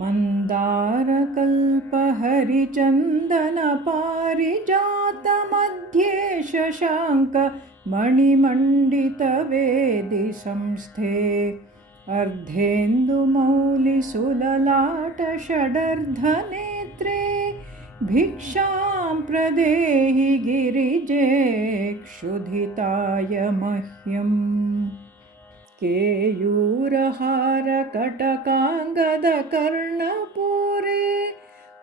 मन्दारकल्पहरिचन्दनपारिजातमध्ये शशाङ्कमणिमण्डितवेदि संस्थे अर्धेन्दुमौलिसुललाटषडर्धनेत्रे भिक्षां प्रदेहि गिरिजे क्षुधिताय मह्यम्। केयूरहारकटकाङ्गदकर्णपूरे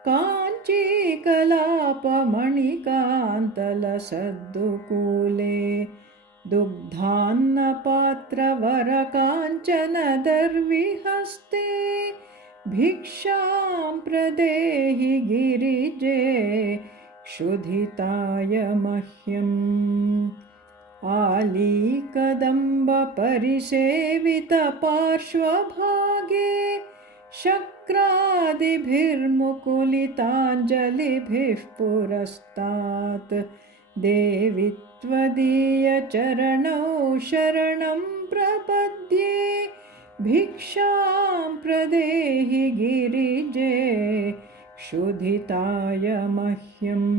काञ्चीकलापमणिकान्तलसद्दुकूले दुग्धान्नपात्रवरकाञ्चनदर्विहस्ते भिक्षां प्रदेहि गिरिजे क्षुधिताय मह्यम्। आलीकदम्बपरिसेवितपार्श्वभागे शक्रादिभिर्मुकुलिताञ्जलिभिः पुरस्तात् देवि त्वदीयचरणौ शरणं प्रपद्ये भिक्षां प्रदेहि गिरिजे क्षुधिताय मह्यम्।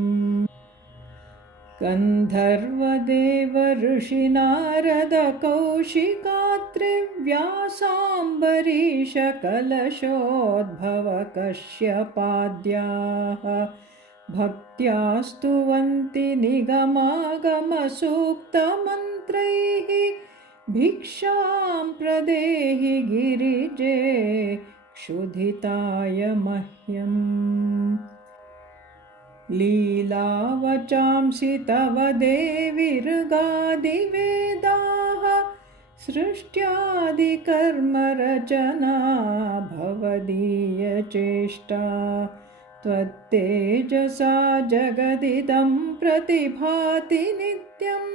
गन्धर्वदेवऋषिनारदकौशिकात्रिव्यासाम्बरीषकलशोद्भवकश्यपाद्याः भक्त्या स्तुवन्ति निगमागमसूक्तमन्त्रैः भिक्षां प्रदेहि गिरिजे क्षुधिताय मह्यम्। लीलावचांसि तव देविर्गादिवेदाः सृष्ट्यादिकर्मरचना भवदीयचेष्टा त्वत्तेजसा जगदिदं प्रतिभाति नित्यं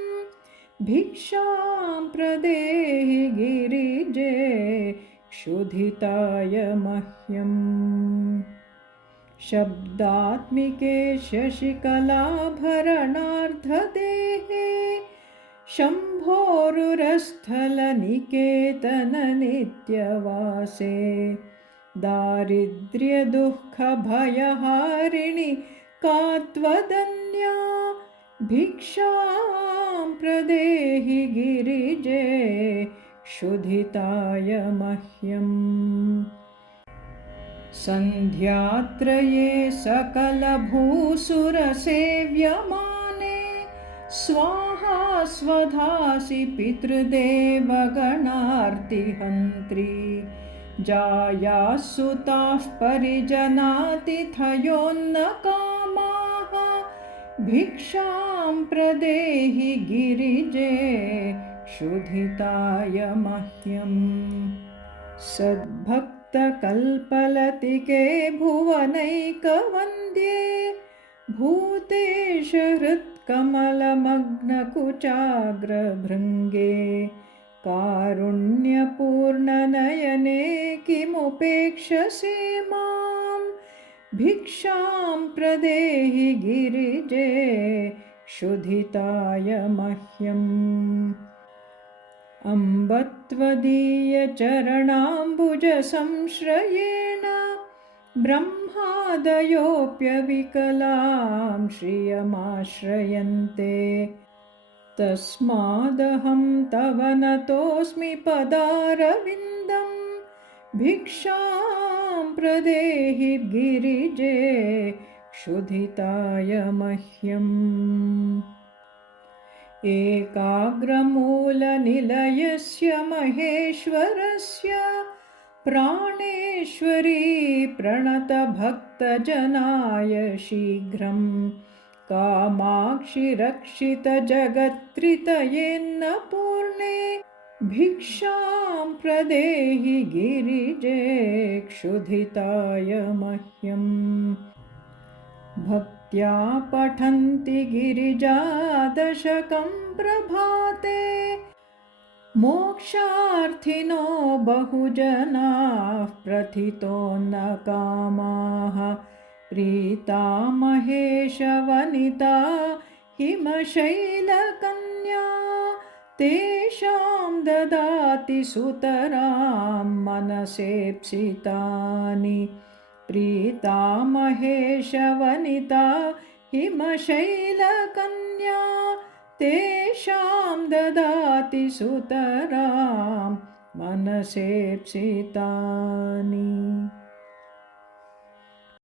भिक्षां प्रदेहि गिरिजे क्षुधिताय मह्यम्। शब्दात्मिके शशिकलाभरणार्धदेहे शम्भोरुरस्थलनिकेतननित्यवासे दारिद्र्यदुःखभयहारिणि का त्वदन्या भिक्षां प्रदेहि गिरिजे क्षुधिताय मह्यम्। सन्ध्यात्रये सकलभूसुरसेव्यमाने स्वाहा स्वधासि पितृदेवगणार्तिहन्त्री जायाः सुताः परिजनातिथयोन्नकामाः भिक्षां प्रदेहि गिरिजे क्षुधिताय मह्यम्। सद्भक्तकल्पलतिके भुवनैकवन्द्ये भूतेश हृत्कमलमग्नकुचाग्रभृङ्गे कारुण्यपूर्णनयने किमुपेक्षसे मां भिक्षां प्रदेहि गिरिजे क्षुधिताय मह्यम्। अम्ब त्वदीयचरणाम्बुजसंश्रयेण ब्रह्मादयोऽप्यविकलां श्रियमाश्रयन्ते तस्मादहं तव नतोऽस्मि पदारविन्दं भिक्षां प्रदेहि गिरिजे क्षुधिताय मह्यम्। एकाग्रमूलनिलयस्य महेश्वरस्य प्राणेश्वरी प्रणतभक्तजनाय शीघ्रं कामाक्षि रक्षितजगत्त्रितयेन्नपूर्णे भिक्षां प्रदेहि गिरिजे क्षुधिताय मह्यम्। भक्त्या पठन्ति गिरिजादशकं प्रभाते मोक्षार्थिनो बहुजनाः प्रथितोन्नकामाः प्रीता महेशवनिता हिमशैलकन्या तेषां ददाति सुतरां मनसेप्सितानि प्रीता महेशवनिता हिमशैलकन्या तेषां ददाति सुतरां मनसेप्सितानि।